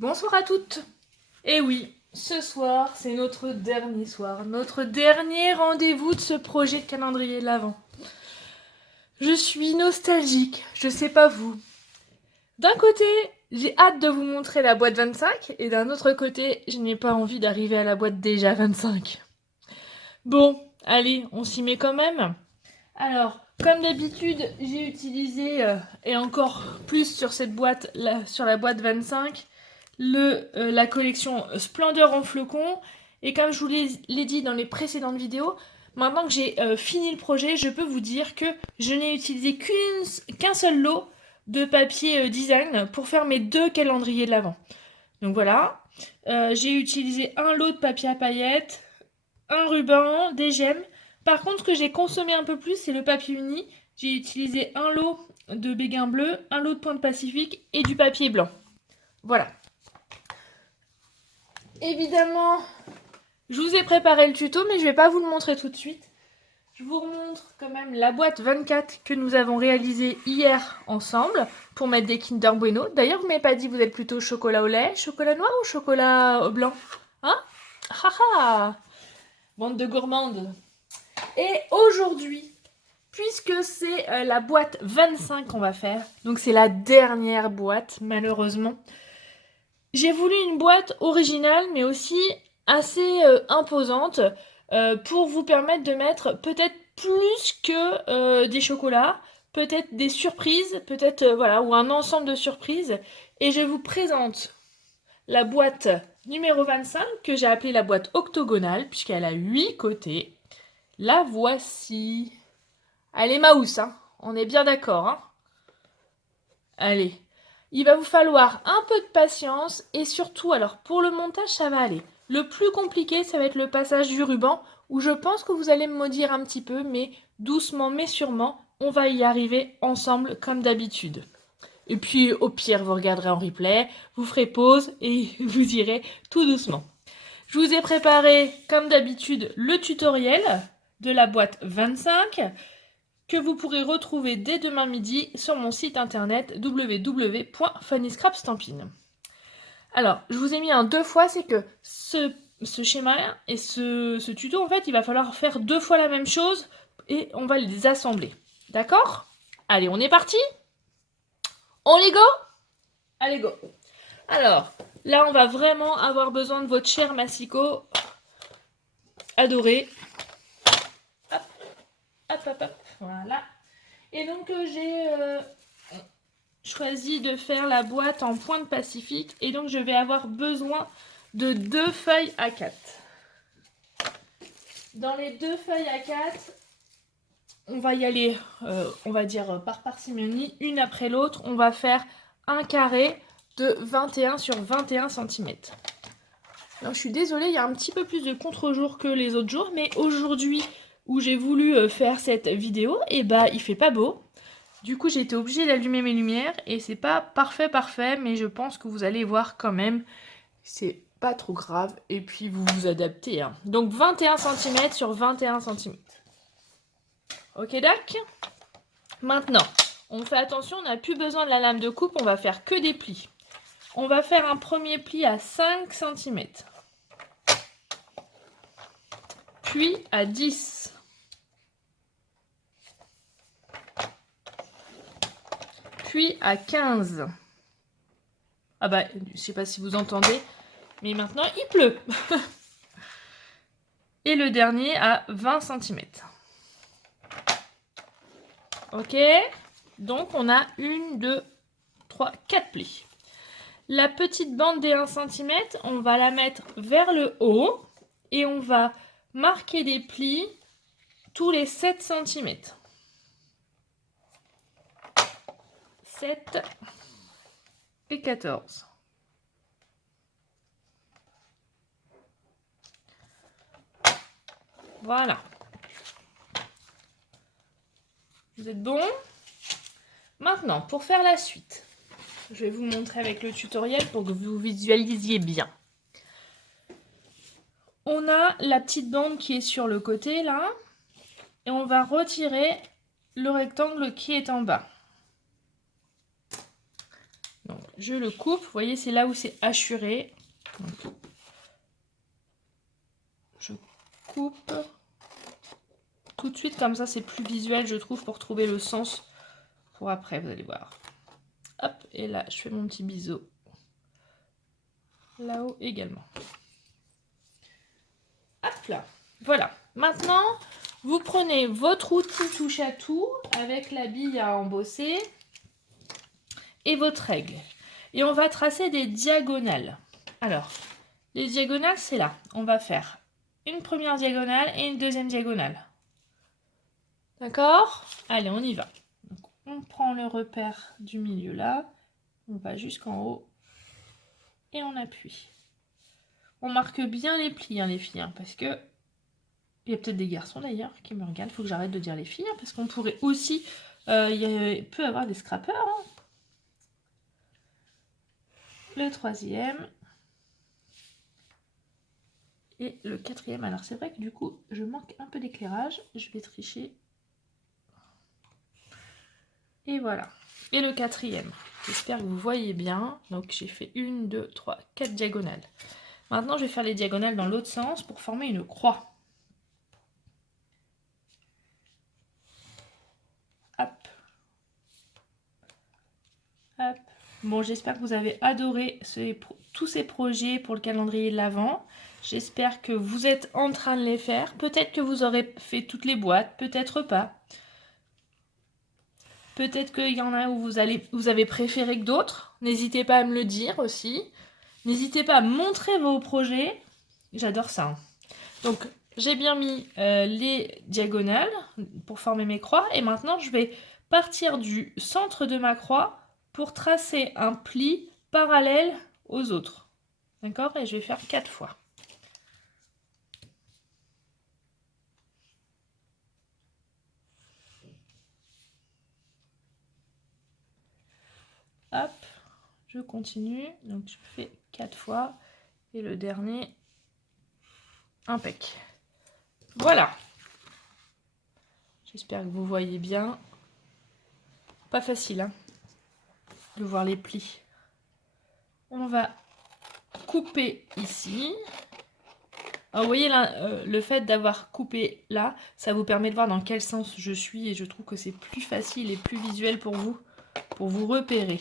Bonsoir à toutes. Et oui, ce soir, c'est notre dernier soir, notre dernier rendez-vous de ce projet de calendrier de l'Avent. Je suis nostalgique, je sais pas vous. D'un côté, j'ai hâte de vous montrer la boîte 25, et d'un autre côté, je n'ai pas envie d'arriver à la boîte déjà 25. Bon, allez, on s'y met quand même. Alors, comme d'habitude, j'ai utilisé, et encore plus sur cette boîte, sur la boîte 25, la collection Splendeur en flocons. Et comme je vous l'ai dit dans les précédentes vidéos, maintenant que j'ai fini le projet, je peux vous dire que je n'ai utilisé qu'un seul lot de papier design pour faire mes 2 calendriers de l'Avent. Donc voilà, j'ai utilisé un lot de papier à paillettes, un ruban, des gemmes. Par contre, ce que j'ai consommé un peu plus, c'est le papier uni. J'ai utilisé un lot de béguin bleu, un lot de pointe pacifique et du papier blanc. Voilà. Évidemment, je vous ai préparé le tuto, mais je ne vais pas vous le montrer tout de suite. Je vous remontre quand même la boîte 24 que nous avons réalisée hier ensemble pour mettre des Kinder Bueno. D'ailleurs, vous ne m'avez pas dit, vous êtes plutôt chocolat au lait, chocolat noir ou chocolat blanc? Hein? Haha! Bande de gourmandes. Et aujourd'hui, puisque c'est la boîte 25 qu'on va faire, donc c'est la dernière boîte, malheureusement, j'ai voulu une boîte originale, mais aussi assez imposante, pour vous permettre de mettre peut-être plus que des chocolats, peut-être des surprises, peut-être voilà, ou un ensemble de surprises. Et je vous présente la boîte numéro 25, que j'ai appelée la boîte octogonale, puisqu'elle a 8 côtés. La voici. Elle est mouse, hein. On est bien d'accord, hein. Allez. Il va vous falloir un peu de patience et surtout, alors pour le montage, ça va aller. Le plus compliqué, ça va être le passage du ruban où je pense que vous allez me maudire un petit peu, mais doucement mais sûrement, on va y arriver ensemble comme d'habitude. Et puis au pire, vous regarderez en replay, vous ferez pause et vous irez tout doucement. Je vous ai préparé comme d'habitude le tutoriel de la boîte 25 que vous pourrez retrouver dès demain midi sur mon site internet www.funnyscrapstampin'. Alors, je vous ai mis un 2 fois, c'est que ce schéma et ce tuto, en fait, il va falloir faire 2 fois la même chose et on va les assembler. D'accord? Allez, on est parti? On y go? Allez, go! Alors, là, on va vraiment avoir besoin de votre chair massicot adoré. Hop, hop, hop, hop, voilà. Et donc, j'ai choisi de faire la boîte en pointe pacifique et donc je vais avoir besoin de 2 feuilles A4. Dans les 2 feuilles A4, on va y aller, on va dire par parcimonie, une après l'autre. On va faire un carré de 21 sur 21 cm. Alors, je suis désolée, il y a un petit peu plus de contre-jour que les autres jours, mais aujourd'hui où j'ai voulu faire cette vidéo, et bah il fait pas beau. Du coup, j'ai été obligée d'allumer mes lumières et c'est pas parfait, mais je pense que vous allez voir quand même. C'est pas trop grave et puis vous vous adaptez, hein. Donc 21 cm sur 21 cm. Ok, dac. Maintenant, on fait attention, on n'a plus besoin de la lame de coupe, on va faire que des plis. On va faire un premier pli à 5 cm. Puis à 10. Puis à 15. Ah bah, je sais pas si vous entendez, mais maintenant il pleut. Et le dernier à 20 cm. Ok? Donc on a 1, 2, 3, 4 plis. La petite bande des 1 cm, on va la mettre vers le haut et on va marquer des plis tous les 7 cm. 7 et 14. Voilà. Vous êtes bons? Maintenant, pour faire la suite, je vais vous montrer avec le tutoriel pour que vous visualisiez bien. On a la petite bande qui est sur le côté là, et on va retirer le rectangle qui est en bas. Donc, je le coupe. Vous voyez, c'est là où c'est hachuré. Donc, je coupe tout de suite, comme ça c'est plus visuel, je trouve, pour trouver le sens pour après, vous allez voir. Hop, et là, je fais mon petit biseau. Là-haut également. Hop là, voilà. Maintenant, vous prenez votre outil touche à tout avec la bille à embosser et votre règle. Et on va tracer des diagonales. Alors, les diagonales, c'est là. On va faire une première diagonale et une deuxième diagonale. D'accord? Allez, on y va. Donc, on prend le repère du milieu là. On va jusqu'en haut. Et on appuie. On marque bien les plis, hein, les filles, hein, parce que il y a peut-être des garçons d'ailleurs qui me regardent. Il faut que j'arrête de dire les filles, hein, parce qu'on pourrait aussi... il peut y avoir des scrappers. Hein. Le troisième. Et le quatrième. Alors c'est vrai que du coup, je manque un peu d'éclairage. Je vais tricher. Et voilà. Et le quatrième. J'espère que vous voyez bien. Donc j'ai fait 1, 2, 3, 4 diagonales. Maintenant, je vais faire les diagonales dans l'autre sens pour former une croix. Hop. Hop. Bon, j'espère que vous avez adoré tous ces projets pour le calendrier de l'Avent. J'espère que vous êtes en train de les faire. Peut-être que vous aurez fait toutes les boîtes, peut-être pas. Peut-être qu'il y en a où vous avez préféré que d'autres. N'hésitez pas à me le dire aussi. N'hésitez pas à montrer vos projets. J'adore ça. Hein. Donc, j'ai bien mis les diagonales pour former mes croix. Et maintenant, je vais partir du centre de ma croix pour tracer un pli parallèle aux autres. D'accord? Et je vais faire 4 fois. Hop, je continue. Donc, je fais 4 fois. Et le dernier, impec. Voilà. J'espère que vous voyez bien. Pas facile, hein, de voir les plis. On va couper ici. Alors, vous voyez là, le fait d'avoir coupé là, ça vous permet de voir dans quel sens je suis et je trouve que c'est plus facile et plus visuel pour vous repérer.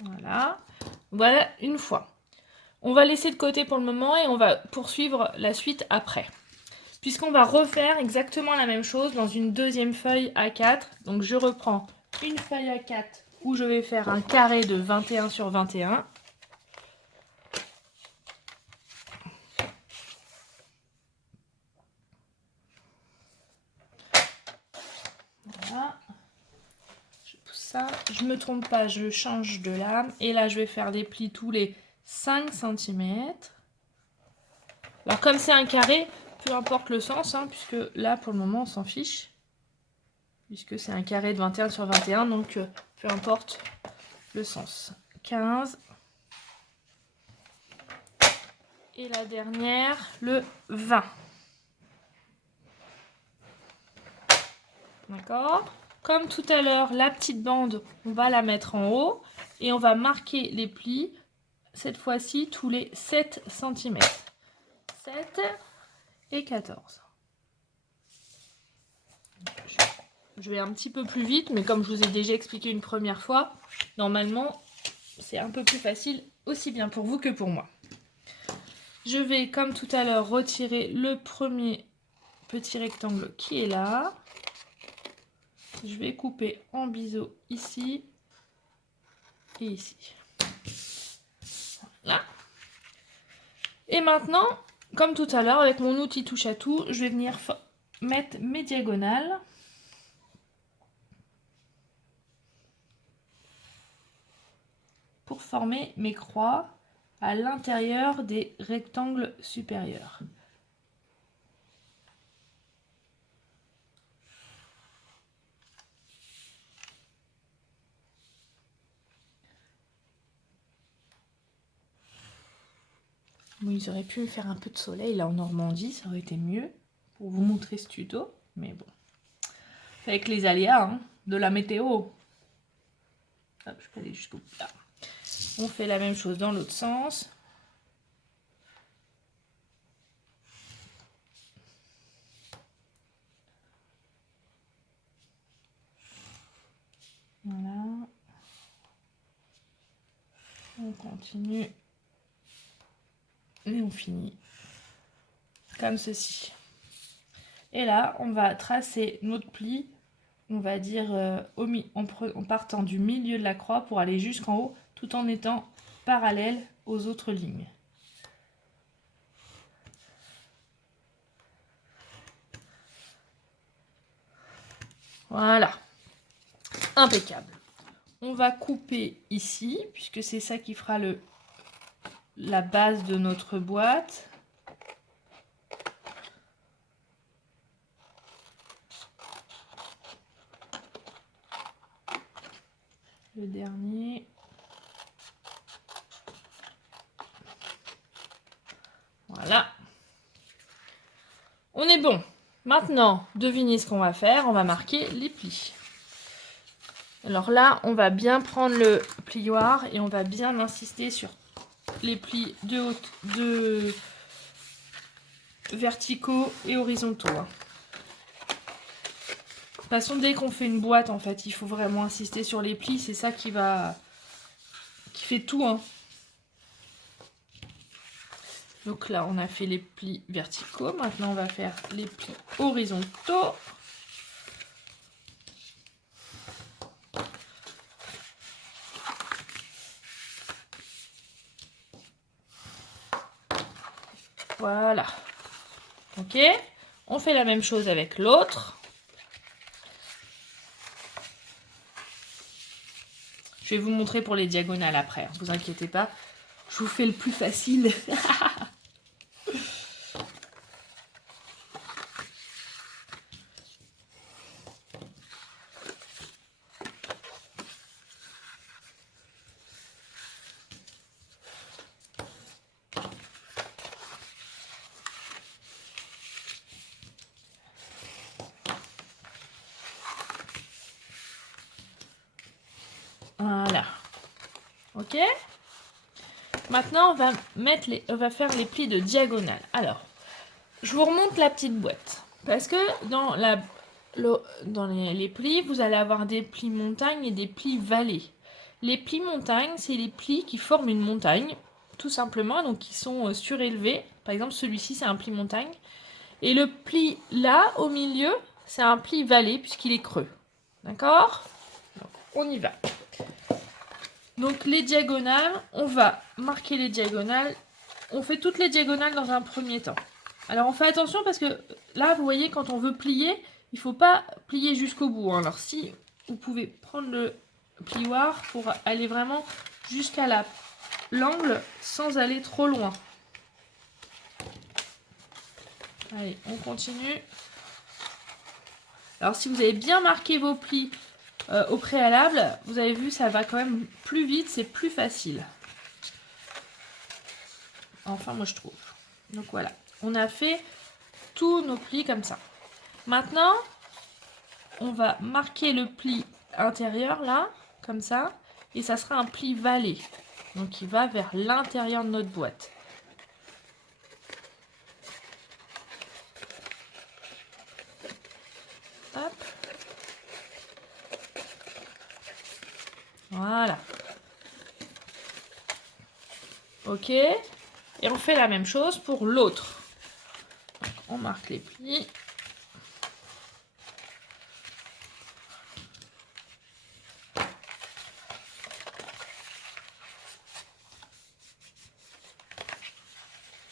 Voilà. Voilà une fois. On va laisser de côté pour le moment et on va poursuivre la suite après. Puisqu'on va refaire exactement la même chose dans une deuxième feuille A4. Donc je reprends une feuille A4 où je vais faire un carré de 21 sur 21. Voilà. Je pousse ça. Je ne me trompe pas, je change de lame. Et là, je vais faire des plis tous les 5 cm. Alors comme c'est un carré, peu importe le sens, hein, puisque là, pour le moment, on s'en fiche. Puisque c'est un carré de 21 sur 21, donc peu importe le sens. 15. Et la dernière, le 20. D'accord? Comme tout à l'heure, la petite bande, on va la mettre en haut. Et on va marquer les plis, cette fois-ci, tous les 7 cm. 7 et 14. Je vais un petit peu plus vite, mais comme je vous ai déjà expliqué une première fois, normalement, c'est un peu plus facile, aussi bien pour vous que pour moi. Je vais, comme tout à l'heure, retirer le premier petit rectangle qui est là. Je vais couper en biseau ici et ici. Voilà. Et maintenant, comme tout à l'heure, avec mon outil touche à tout, je vais venir mettre mes diagonales. Pour former mes croix à l'intérieur des rectangles supérieurs. Bon, ils auraient pu me faire un peu de soleil là en Normandie, ça aurait été mieux. pour vous montrer ce tuto. Mais bon, avec les aléas hein, de la météo. Hop, je peux aller jusqu'au bout là. On fait la même chose dans l'autre sens. Voilà. On continue. Et on finit comme ceci. Et là, on va tracer notre pli, on va dire en partant du milieu de la croix pour aller jusqu'en haut, tout en étant parallèle aux autres lignes. Voilà, impeccable. On va couper ici, puisque c'est ça qui fera la base de notre boîte. Le dernier. Voilà. On est bon. Maintenant, devinez ce qu'on va faire. On va marquer les plis. Alors là, on va bien prendre le plioir et on va bien insister sur les plis de verticaux et horizontaux. De toute façon, dès qu'on fait une boîte, en fait, il faut vraiment insister sur les plis. C'est ça qui fait tout. Hein. Donc là, on a fait les plis verticaux. Maintenant, on va faire les plis horizontaux. Voilà. Ok. On fait la même chose avec l'autre. Je vais vous montrer pour les diagonales après. Ne vous inquiétez pas. Je vous fais le plus facile. Voilà. Ok. Maintenant, on va faire les plis de diagonale. Alors, je vous remonte la petite boîte. Parce que dans les plis, vous allez avoir des plis montagne et des plis vallées. Les plis montagne, c'est les plis qui forment une montagne, tout simplement, donc qui sont surélevés. Par exemple, celui-ci, c'est un pli montagne. Et le pli là, au milieu, c'est un pli vallée, puisqu'il est creux. D'accord ? On y va. Donc les diagonales, on va marquer les diagonales. On fait toutes les diagonales dans un premier temps. Alors on fait attention parce que là, vous voyez, quand on veut plier, il ne faut pas plier jusqu'au bout. Alors si vous pouvez prendre le plioir pour aller vraiment jusqu'à l'angle sans aller trop loin. Allez, on continue. Alors si vous avez bien marqué vos plis au préalable, vous avez vu, ça va quand même plus vite, c'est plus facile. Enfin, moi je trouve. Donc voilà, on a fait tous nos plis comme ça. Maintenant, on va marquer le pli intérieur là, comme ça, et ça sera un pli vallée. Donc il va vers l'intérieur de notre boîte. Hop. Voilà. Ok. Et on fait la même chose pour l'autre. On marque les plis.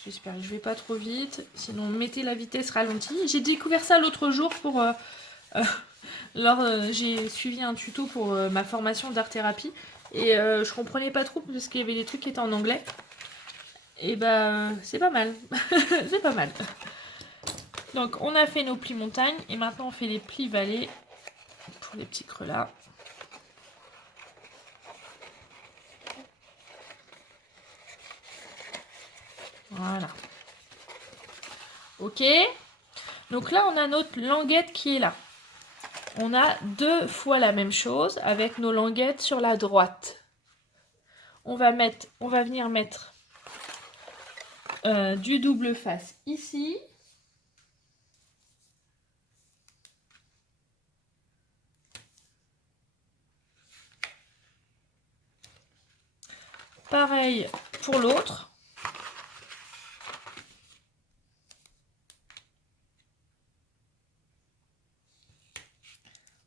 J'espère que je vais pas trop vite. Sinon, mettez la vitesse ralentie. J'ai découvert ça l'autre jour pour... j'ai suivi un tuto pour ma formation d'art-thérapie. Et je comprenais pas trop parce qu'il y avait des trucs qui étaient en anglais. Et bah, c'est pas mal. C'est pas mal. Donc, on a fait nos plis montagne. Et maintenant, on fait les plis vallées pour les petits creux là. Voilà. Ok. Donc là, on a notre languette qui est là. On a 2 fois la même chose avec nos languettes sur la droite. On va venir mettre du double face ici. Pareil pour l'autre.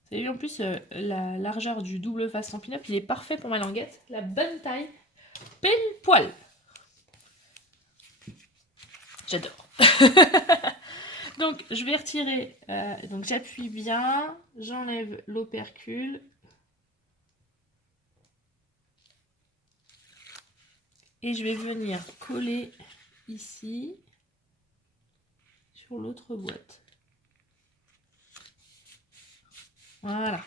Vous avez vu en plus la largeur du double face Stampin' Up, il est parfait pour ma languette. La bonne taille, pile poil. J'adore. Donc je vais retirer, donc j'appuie bien, j'enlève l'opercule. Et je vais venir coller ici sur l'autre boîte. Voilà.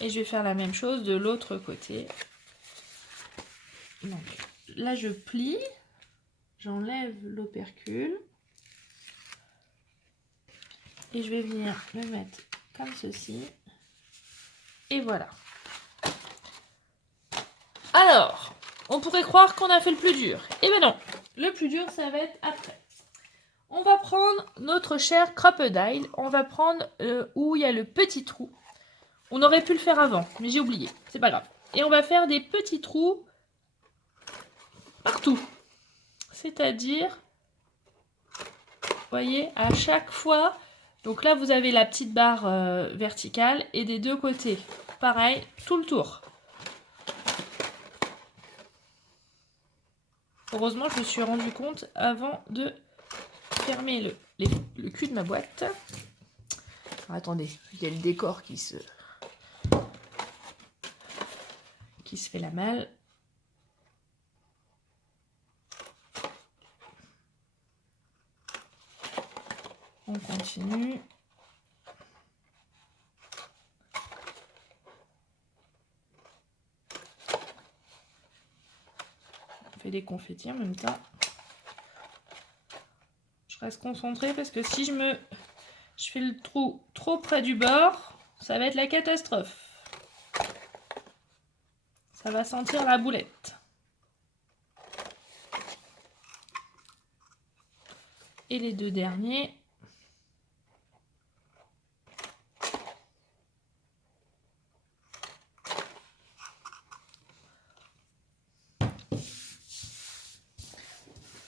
Et je vais faire la même chose de l'autre côté. Donc là je plie, j'enlève l'opercule. Et je vais venir le mettre comme ceci. Et voilà. Alors, on pourrait croire qu'on a fait le plus dur. Eh bien non, le plus dur ça va être après. On va prendre notre cher crocodile. On va prendre où il y a le petit trou. On aurait pu le faire avant, mais j'ai oublié. C'est pas grave. Et on va faire des petits trous partout. C'est-à-dire, vous voyez, à chaque fois. Donc là, vous avez la petite barre verticale et des deux côtés. Pareil, tout le tour. Heureusement, je me suis rendu compte avant de fermer le cul de ma boîte. Alors, attendez, il y a le décor qui se fait la malle. On continue. On fait des confettis en même temps. Je reste concentrée parce que si je fais le trou trop près du bord, ça va être la catastrophe. Ça va sentir la boulette. Et les deux derniers.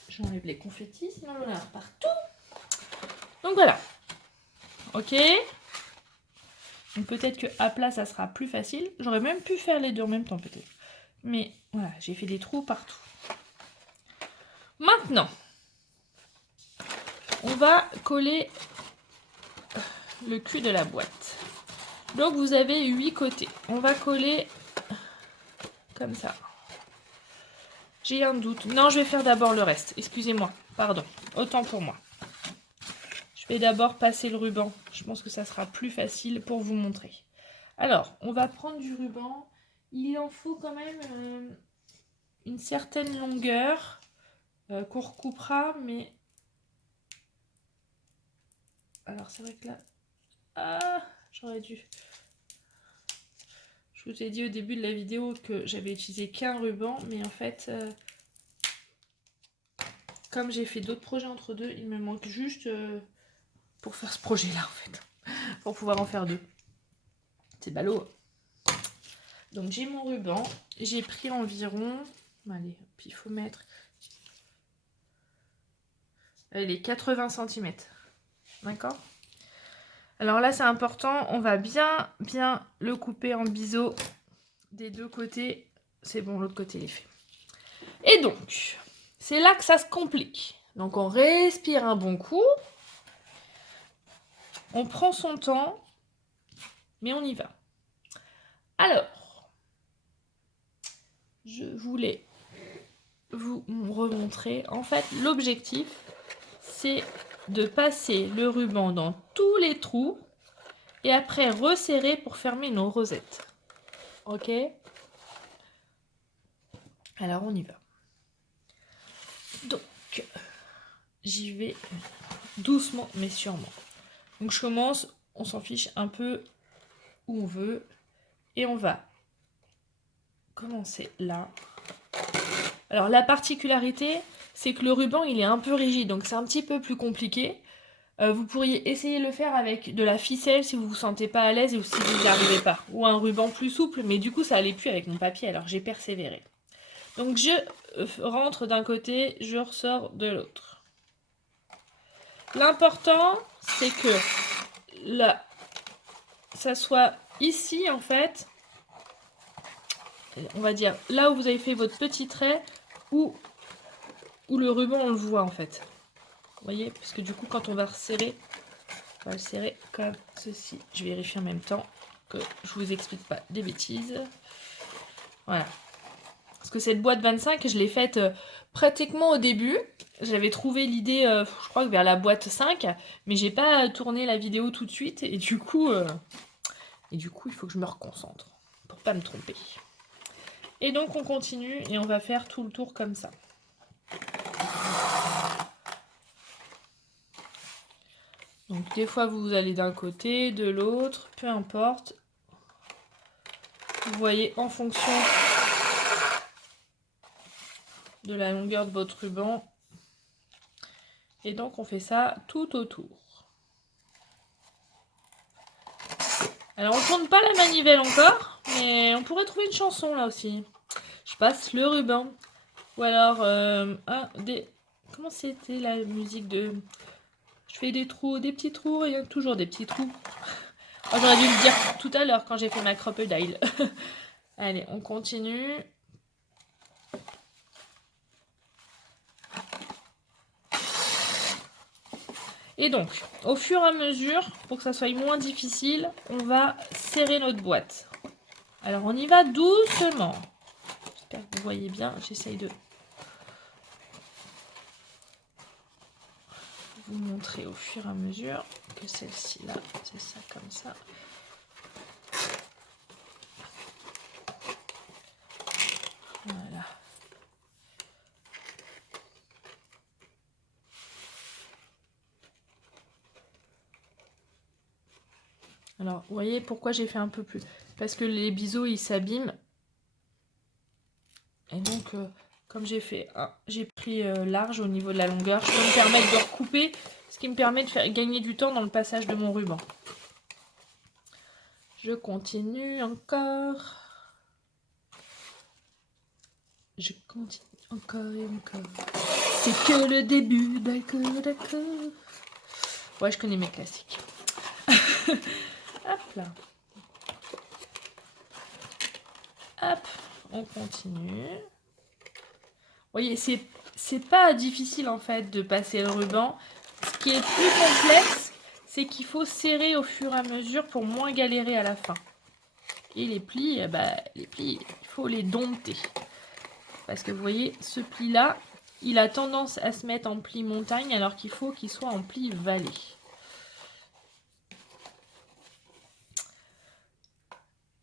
J'enlève les confettis, sinon on en a partout. Donc voilà. Ok. Donc peut-être qu'à plat, ça sera plus facile. J'aurais même pu faire les deux en même temps peut-être. Mais voilà, j'ai fait des trous partout. Maintenant, on va coller le cul de la boîte. Donc vous avez 8 côtés. On va coller comme ça. J'ai un doute. Non, je vais faire d'abord le reste. Excusez-moi. Pardon. Autant pour moi. Je vais d'abord passer le ruban. Je pense que ça sera plus facile pour vous montrer. Alors, on va prendre du ruban. Il en faut quand même une certaine longueur qu'on recoupera, mais... Alors, c'est vrai que là... Ah, j'aurais dû... Je vous ai dit au début de la vidéo que j'avais utilisé qu'un ruban, mais en fait, comme j'ai fait d'autres projets entre deux, il me manque juste pour faire ce projet-là, en fait. Pour pouvoir en faire deux. C'est ballot. Donc j'ai mon ruban, j'ai pris environ... Allez, puis il faut mettre... Allez, 80 cm. D'accord ? Alors là, c'est important, on va bien le couper en biseau des deux côtés. C'est bon, l'autre côté, il est fait. Et donc, c'est là que ça se complique. Donc, on respire un bon coup. On prend son temps, mais on y va. Alors, je voulais vous remontrer. En fait, l'objectif, c'est de passer le ruban dans tous les trous et après resserrer pour fermer nos rosettes. Ok ? Alors on y va. Donc j'y vais doucement mais sûrement. Donc je commence, on s'en fiche un peu où on veut. Et on va commencer là. Alors la particularité, c'est que le ruban il est un peu rigide, donc c'est un petit peu plus compliqué. Vous pourriez essayer de le faire avec de la ficelle si vous vous sentez pas à l'aise ou si vous n'y arrivez pas. Ou un ruban plus souple, mais du coup ça allait plus avec mon papier, alors j'ai persévéré. Donc je rentre d'un côté, je ressors de l'autre. L'important, c'est que là, ça soit ici en fait, on va dire là où vous avez fait votre petit trait, où le ruban on le voit en fait. Vous voyez, parce que du coup quand on va resserrer, on va le serrer comme ceci. Je vérifie en même temps que je vous explique pas des bêtises. Voilà. Parce que cette boîte 25, je l'ai faite pratiquement au début. J'avais trouvé l'idée, je crois que vers la boîte 5, mais j'ai pas tourné la vidéo tout de suite et du coup, il faut que je me reconcentre pour pas me tromper. Et donc on continue et on va faire tout le tour comme ça. Donc des fois vous allez d'un côté, de l'autre, peu importe. Vous voyez en fonction de la longueur de votre ruban. Et donc on fait ça tout autour. Alors on tourne pas la manivelle encore, mais on pourrait trouver une chanson là aussi. Je passe le ruban. Ou alors comment c'était la musique de... Je fais des trous, des petits trous, et toujours des petits trous. Oh, j'aurais dû le dire tout à l'heure quand j'ai fait ma crocodile. Allez, on continue. Et donc, au fur et à mesure, pour que ça soit moins difficile, on va serrer notre boîte. Alors, on y va doucement. J'espère que vous voyez bien. J'essaye de vous montrer au fur et à mesure que celle-ci là, c'est ça comme ça. Voilà. Alors, vous voyez pourquoi j'ai fait un peu plus? Parce que les biseaux, ils s'abîment. Et donc, comme j'ai pris large au niveau de la longueur, je peux me permettre de recouper, ce qui me permet de faire gagner du temps dans le passage de mon ruban. Je continue encore. Je continue encore et encore. C'est que le début, d'accord, d'accord. Ouais, je connais mes classiques. Hop là. Hop, on continue. Vous voyez, c'est pas difficile en fait de passer le ruban. Ce qui est plus complexe, c'est qu'il faut serrer au fur et à mesure pour moins galérer à la fin. Et les plis, il faut les dompter. Parce que vous voyez, ce pli-là, il a tendance à se mettre en pli montagne alors qu'il faut qu'il soit en pli vallée.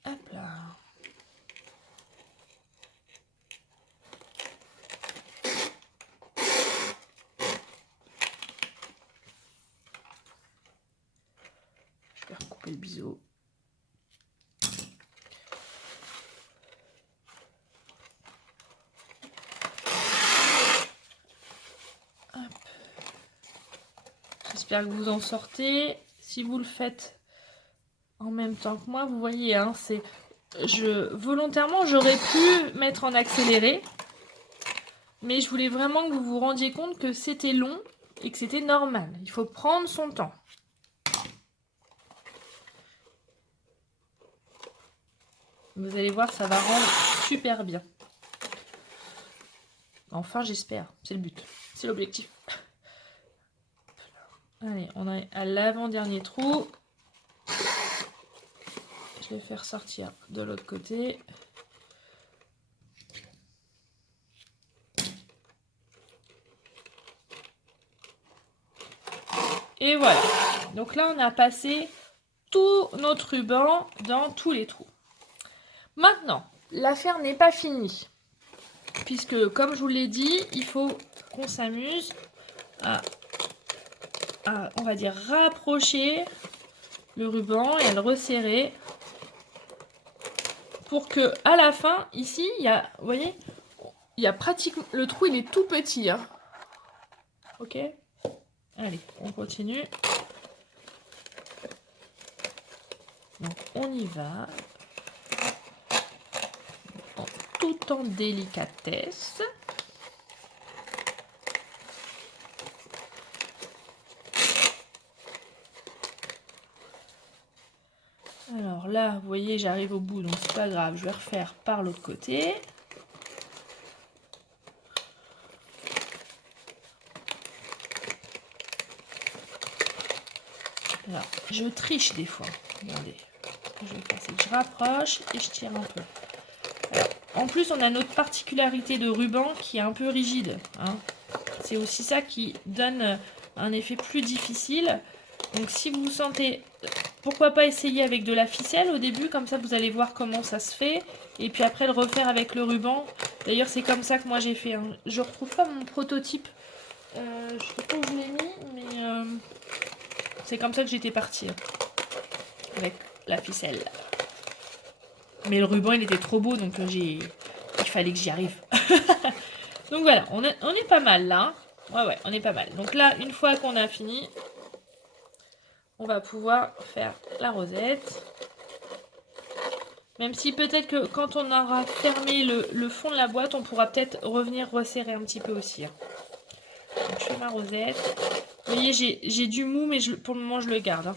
Hop là. Je vais recouper le biseau. J'espère que vous en sortez. Si vous le faites en même temps que moi, vous voyez, hein, volontairement, j'aurais pu mettre en accéléré. Mais je voulais vraiment que vous vous rendiez compte que c'était long et que c'était normal. Il faut prendre son temps. Vous allez voir, ça va rendre super bien. Enfin, j'espère. C'est le but. C'est l'objectif. Allez, on est à l'avant-dernier trou. Je vais faire sortir de l'autre côté. Et voilà. Donc là, on a passé tout notre ruban dans tous les trous. Maintenant, l'affaire n'est pas finie. Puisque, comme je vous l'ai dit, il faut qu'on s'amuse à on va dire, rapprocher le ruban et à le resserrer pour que à la fin, ici, il y a, vous voyez, il y a pratiquement, le trou il est tout petit, hein. Ok, allez, on continue. Donc on y va, tout en délicatesse. Alors là, vous voyez, j'arrive au bout, donc c'est pas grave, je vais refaire par l'autre côté. Alors, je triche des fois. Regardez. Ce que je vais faire, c'est que je rapproche et je tire un peu. Alors, en plus, on a notre particularité de ruban qui est un peu rigide, hein. C'est aussi ça qui donne un effet plus difficile. Donc si vous sentez, pourquoi pas essayer avec de la ficelle au début, comme ça vous allez voir comment ça se fait. Et puis après le refaire avec le ruban. D'ailleurs c'est comme ça que moi j'ai fait, hein. Je retrouve pas mon prototype. Je sais pas où je l'ai mis, mais c'est comme ça que j'étais partie. Avec la ficelle. Mais le ruban il était trop beau, donc il fallait que j'y arrive. Donc voilà, on est pas mal là. Ouais, on est pas mal. Donc là, une fois qu'on a fini, on va pouvoir faire la rosette. Même si peut-être que quand on aura fermé le fond de la boîte, on pourra peut-être revenir resserrer un petit peu aussi, hein. Donc je fais ma rosette. Vous voyez, j'ai du mou, mais pour le moment, je le garde, hein.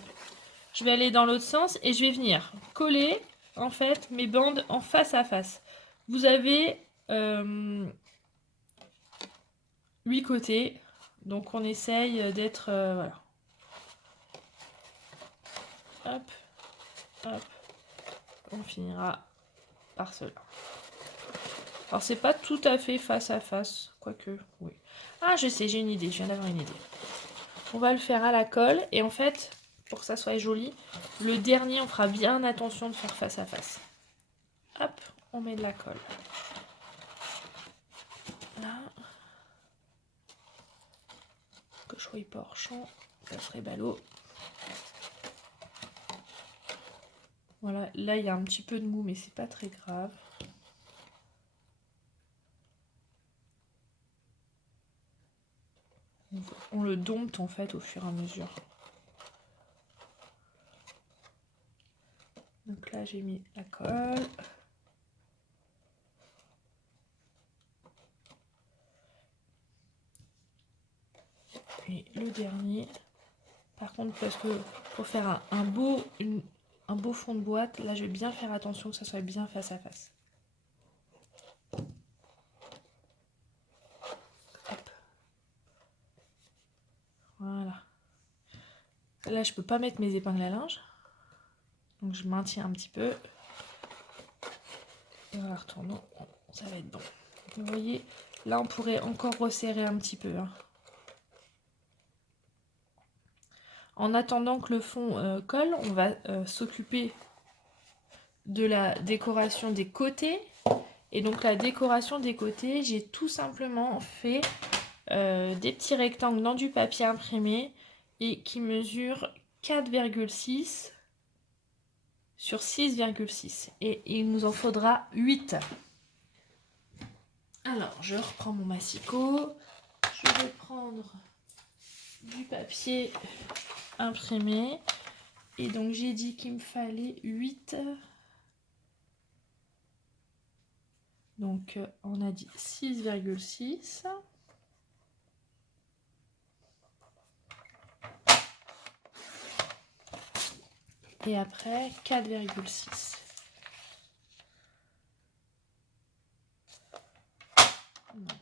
Je vais aller dans l'autre sens et je vais venir coller, en fait, mes bandes en face à face. Vous avez 8 côtés, donc on essaye d'être... voilà. Hop, hop. On finira par cela. Alors c'est pas tout à fait face à face, quoique, oui. Ah, je sais, j'ai une idée, je viens d'avoir une idée. On va le faire à la colle, et en fait, pour que ça soit joli, le dernier, on fera bien attention de faire face à face. Hop, on met de la colle. Là. Que je sois pas hors champ, ça serait ballot. Voilà, là il y a un petit peu de mou, mais c'est pas très grave. On le dompte en fait au fur et à mesure. Donc là j'ai mis la colle. Et le dernier, par contre, parce que pour faire un beau fond de boîte, là je vais bien faire attention que ça soit bien face à face. Hop. Voilà. Là je peux pas mettre mes épingles à linge, donc je maintiens un petit peu. Et en la retournant, ça va être bon. Vous voyez, là on pourrait encore resserrer un petit peu, hein. En attendant que le fond colle, on va s'occuper de la décoration des côtés. Et donc la décoration des côtés, j'ai tout simplement fait des petits rectangles dans du papier imprimé et qui mesurent 4,6 sur 6,6. Et il nous en faudra 8. Alors, je reprends mon massicot. Je vais prendre du papier imprimé. Et donc, j'ai dit qu'il me fallait 8. Donc, on a dit 6,6. Et après, 4,6. Donc,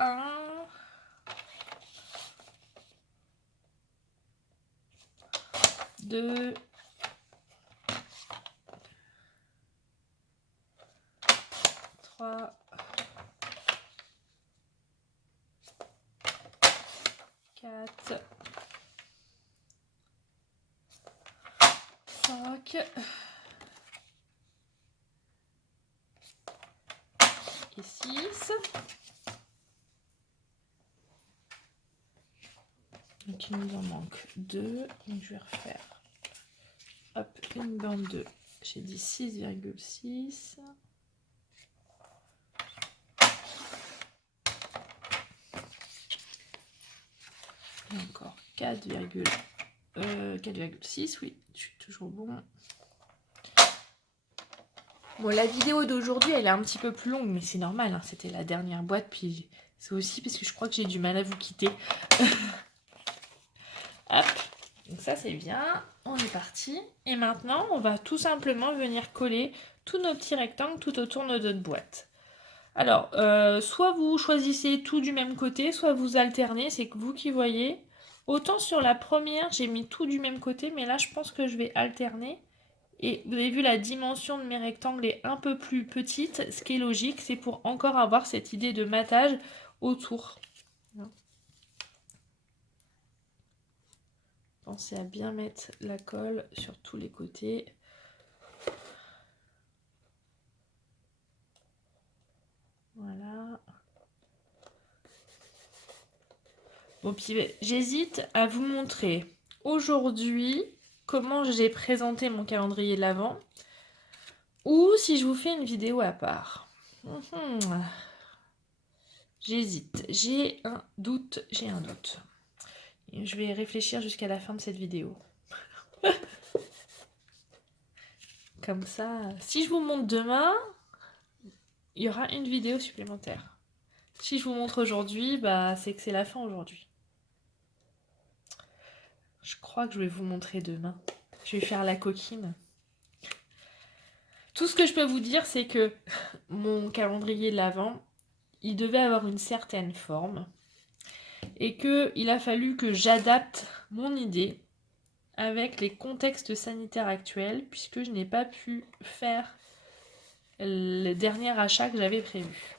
1. 2. 3. 4. 5. Et 6. Donc il nous en manque 2. Donc je vais refaire hop, une bande de, j'ai dit 6,6. Et encore 4,6, oui, je suis toujours bon. Bon, la vidéo d'aujourd'hui, elle est un petit peu plus longue, mais c'est normal, hein, c'était la dernière boîte, puis c'est aussi parce que je crois que j'ai du mal à vous quitter. Hop, donc ça c'est bien, on est parti. Et maintenant, on va tout simplement venir coller tous nos petits rectangles tout autour de notre boîte. Alors, soit vous choisissez tout du même côté, soit vous alternez, c'est que vous qui voyez. Autant sur la première, j'ai mis tout du même côté, mais là, je pense que je vais alterner. Et vous avez vu, la dimension de mes rectangles est un peu plus petite, ce qui est logique, c'est pour encore avoir cette idée de matage autour. Pensez à bien mettre la colle sur tous les côtés. Voilà. Bon, puis j'hésite à vous montrer aujourd'hui comment j'ai présenté mon calendrier de l'Avent ou si je vous fais une vidéo à part. J'hésite, j'ai un doute. Et je vais réfléchir jusqu'à la fin de cette vidéo. Comme ça, si je vous montre demain, il y aura une vidéo supplémentaire. Si je vous montre aujourd'hui, bah, c'est que c'est la fin aujourd'hui. Je crois que je vais vous montrer demain. Je vais faire la coquine. Tout ce que je peux vous dire, c'est que mon calendrier de l'Avent, il devait avoir une certaine forme et qu'il a fallu que j'adapte mon idée avec les contextes sanitaires actuels puisque je n'ai pas pu faire le dernier achat que j'avais prévu.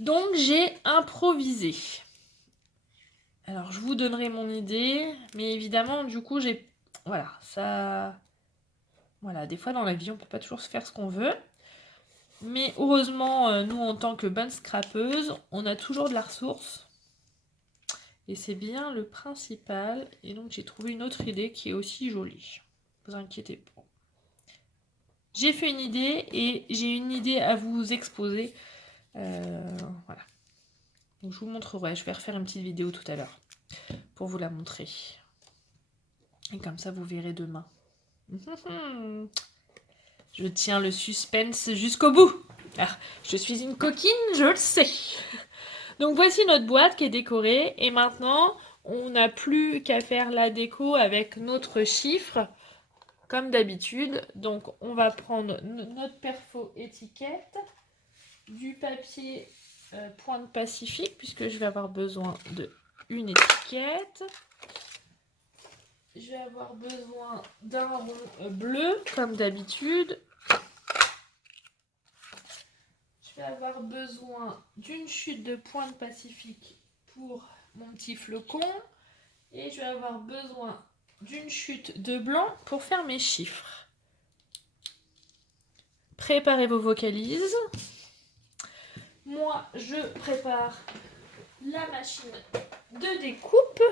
Donc j'ai improvisé. Alors je vous donnerai mon idée, mais évidemment du coup j'ai... Voilà, ça... Voilà, des fois dans la vie on peut pas toujours se faire ce qu'on veut. Mais heureusement, nous en tant que bonne scrapeuse, on a toujours de la ressource. Et c'est bien le principal. Et donc j'ai trouvé une autre idée qui est aussi jolie. Ne vous inquiétez pas. J'ai fait une idée et j'ai une idée à vous exposer. Voilà. Donc je vous montrerai. Je vais refaire une petite vidéo tout à l'heure pour vous la montrer. Et comme ça vous verrez demain. Je tiens le suspense jusqu'au bout. Ah, je suis une coquine, je le sais. Donc voici notre boîte qui est décorée. Et maintenant, on n'a plus qu'à faire la déco avec notre chiffre, comme d'habitude. Donc on va prendre notre perfo étiquette, du papier pointe Pacifique, puisque je vais avoir besoin d'une étiquette. Je vais avoir besoin d'un rond bleu, comme d'habitude. Je vais avoir besoin d'une chute de pointe Pacifique pour mon petit flocon. Et je vais avoir besoin d'une chute de blanc pour faire mes chiffres. Préparez vos vocalises. Moi, je prépare la machine de découpe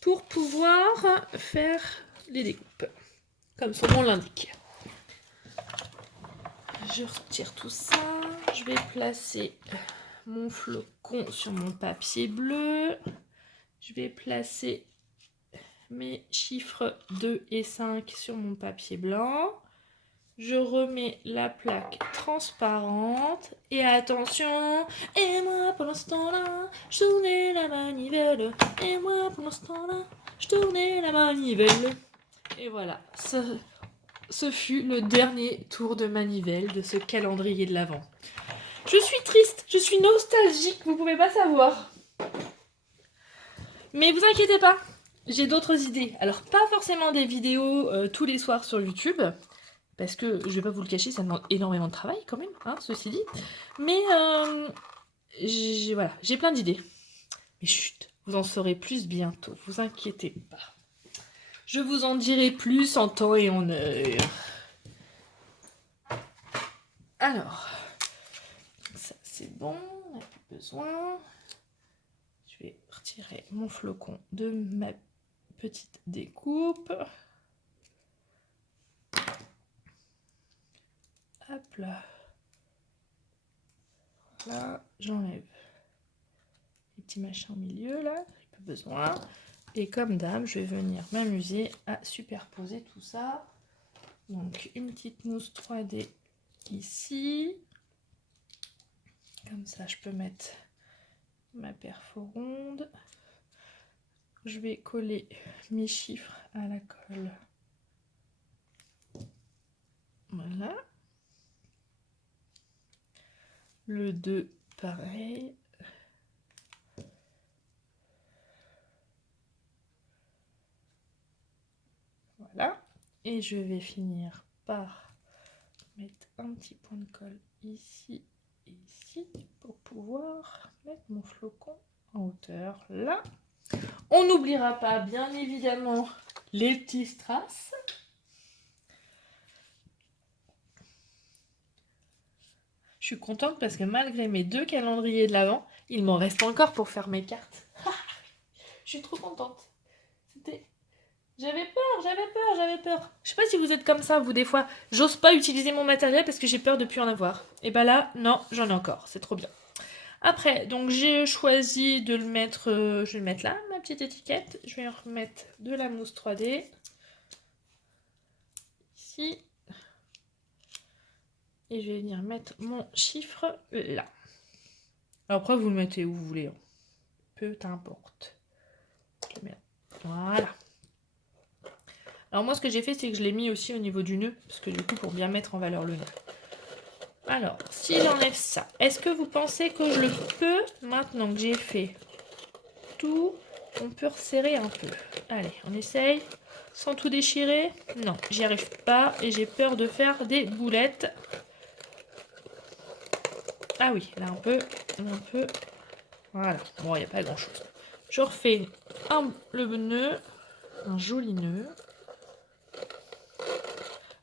pour pouvoir faire les découpes, comme son nom l'indique. Je retire tout ça. Je vais placer mon flocon sur mon papier bleu. Je vais placer mes chiffres 2 et 5 sur mon papier blanc. Je remets la plaque transparente. Et attention, et moi pendant ce temps-là, je tournais la manivelle. Et moi pendant ce temps-là, je tournais la manivelle. Et voilà, ce fut le dernier tour de manivelle de ce calendrier de l'Avent. Je suis triste, je suis nostalgique, vous pouvez pas savoir. Mais vous inquiétez pas, j'ai d'autres idées. Alors pas forcément des vidéos tous les soirs sur YouTube, parce que je vais pas vous le cacher, ça demande énormément de travail quand même, hein, ceci dit. Mais voilà, j'ai plein d'idées. Mais chut, vous en saurez plus bientôt, vous inquiétez pas. Je vous en dirai plus en temps et en heure. Alors, ça c'est bon, on n'a plus besoin. Je vais retirer mon flocon de ma petite découpe. Hop là. Là, j'enlève les petits machins au milieu là, j'ai pas besoin. Et comme d'hab, je vais venir m'amuser à superposer tout ça. Donc une petite mousse 3D ici. Comme ça, je peux mettre ma perfo ronde. Je vais coller mes chiffres à la colle. Voilà. Le 2, pareil. Voilà. Et je vais finir par mettre un petit point de colle ici et ici pour pouvoir mettre mon flocon en hauteur là. On n'oubliera pas, bien évidemment, les petits strass. Je suis contente parce que malgré mes 2 calendriers de l'Avent, il m'en reste encore pour faire mes cartes. Je suis trop contente. J'avais peur. Je sais pas si vous êtes comme ça, vous, des fois. J'ose pas utiliser mon matériel parce que j'ai peur de plus en avoir. Et bah là, non, j'en ai encore. C'est trop bien. Après, donc j'ai choisi de le mettre... je vais le mettre là, ma petite étiquette. Je vais remettre de la mousse 3D. Ici. Et je vais venir mettre mon chiffre là. Alors après, vous le mettez où vous voulez. Hein. Peu importe. Voilà. Alors moi, ce que j'ai fait, c'est que je l'ai mis aussi au niveau du nœud. Parce que du coup, pour bien mettre en valeur le nœud. Alors, si j'enlève ça, est-ce que vous pensez que je le peux, maintenant que j'ai fait tout, on peut resserrer un peu. Allez, on essaye. Sans tout déchirer. Non, j'y arrive pas et j'ai peur de faire des boulettes. Ah oui, là un peu. Voilà, bon, il n'y a pas grand-chose. Je refais le nœud, un joli nœud.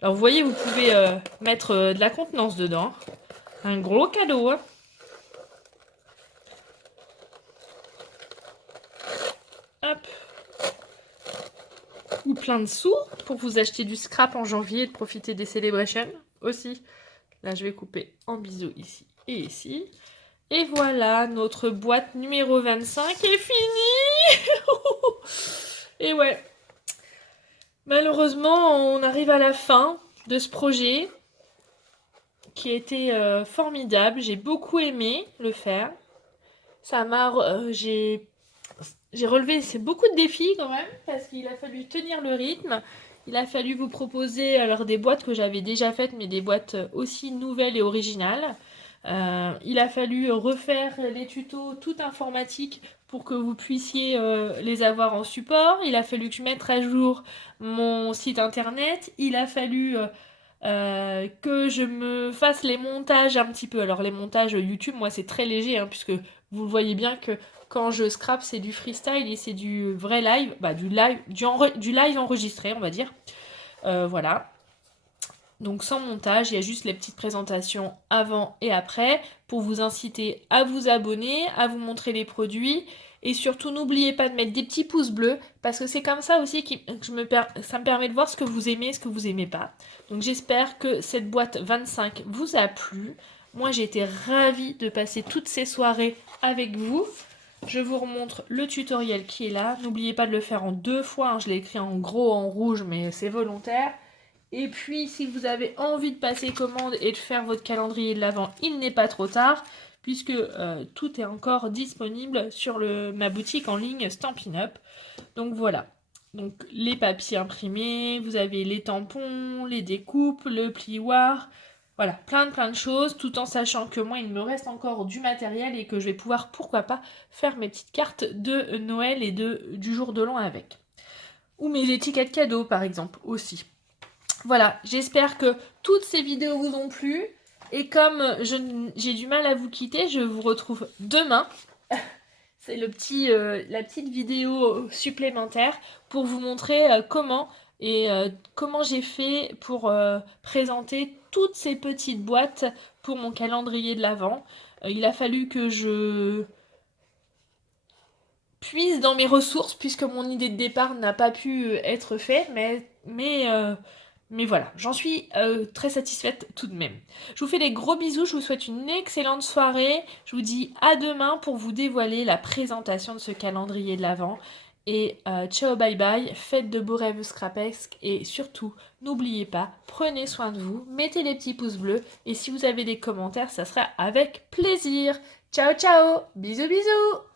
Alors vous voyez, vous pouvez mettre de la contenance dedans. Un gros cadeau. Hein. Hop. Ou plein de sous pour vous acheter du scrap en janvier et de profiter des celebrations aussi. Là, je vais couper en biseau ici et ici. Et voilà, notre boîte numéro 25 est finie. Et ouais. Malheureusement, on arrive à la fin de ce projet qui a été formidable. J'ai beaucoup aimé le faire. Ça m'a... j'ai relevé beaucoup de défis quand même parce qu'il a fallu tenir le rythme. Il a fallu vous proposer alors des boîtes que j'avais déjà faites, mais des boîtes aussi nouvelles et originales. Il a fallu refaire les tutos tout informatiques pour que vous puissiez les avoir en support. Il a fallu que je mette à jour mon site internet. Il a fallu que je me fasse les montages un petit peu. Alors les montages YouTube, moi c'est très léger, hein, puisque vous le voyez bien que quand je scrape, c'est du freestyle et c'est du vrai live, bah, du live enregistré, on va dire. Voilà. Donc sans montage, il y a juste les petites présentations avant et après pour vous inciter à vous abonner, à vous montrer les produits. Et surtout, n'oubliez pas de mettre des petits pouces bleus parce que c'est comme ça aussi que ça me permet de voir ce que vous aimez et ce que vous aimez pas. Donc j'espère que cette boîte 25 vous a plu. Moi, j'ai été ravie de passer toutes ces soirées avec vous. Je vous remontre le tutoriel qui est là. N'oubliez pas de le faire en 2 fois. Hein. Je l'ai écrit en gros, en rouge, mais c'est volontaire. Et puis, si vous avez envie de passer commande et de faire votre calendrier de l'Avent, il n'est pas trop tard, puisque tout est encore disponible sur ma boutique en ligne Stampin' Up. Donc voilà. Donc les papiers imprimés, vous avez les tampons, les découpes, le plioir, voilà, plein de choses, tout en sachant que moi, il me reste encore du matériel et que je vais pouvoir, pourquoi pas, faire mes petites cartes de Noël et du jour de l'an avec. Ou mes étiquettes cadeaux, par exemple, aussi. Voilà, j'espère que toutes ces vidéos vous ont plu. Et comme j'ai du mal à vous quitter, je vous retrouve demain. C'est la petite vidéo supplémentaire pour vous montrer comment j'ai fait pour présenter toutes ces petites boîtes pour mon calendrier de l'Avent. Il a fallu que je puise dans mes ressources puisque mon idée de départ n'a pas pu être faite, mais voilà, j'en suis très satisfaite tout de même. Je vous fais des gros bisous, je vous souhaite une excellente soirée. Je vous dis à demain pour vous dévoiler la présentation de ce calendrier de l'Avent. Et ciao bye bye, faites de beaux rêves scrapesques et surtout, n'oubliez pas, prenez soin de vous, mettez les petits pouces bleus et si vous avez des commentaires, ça sera avec plaisir. Ciao ciao, bisous bisous.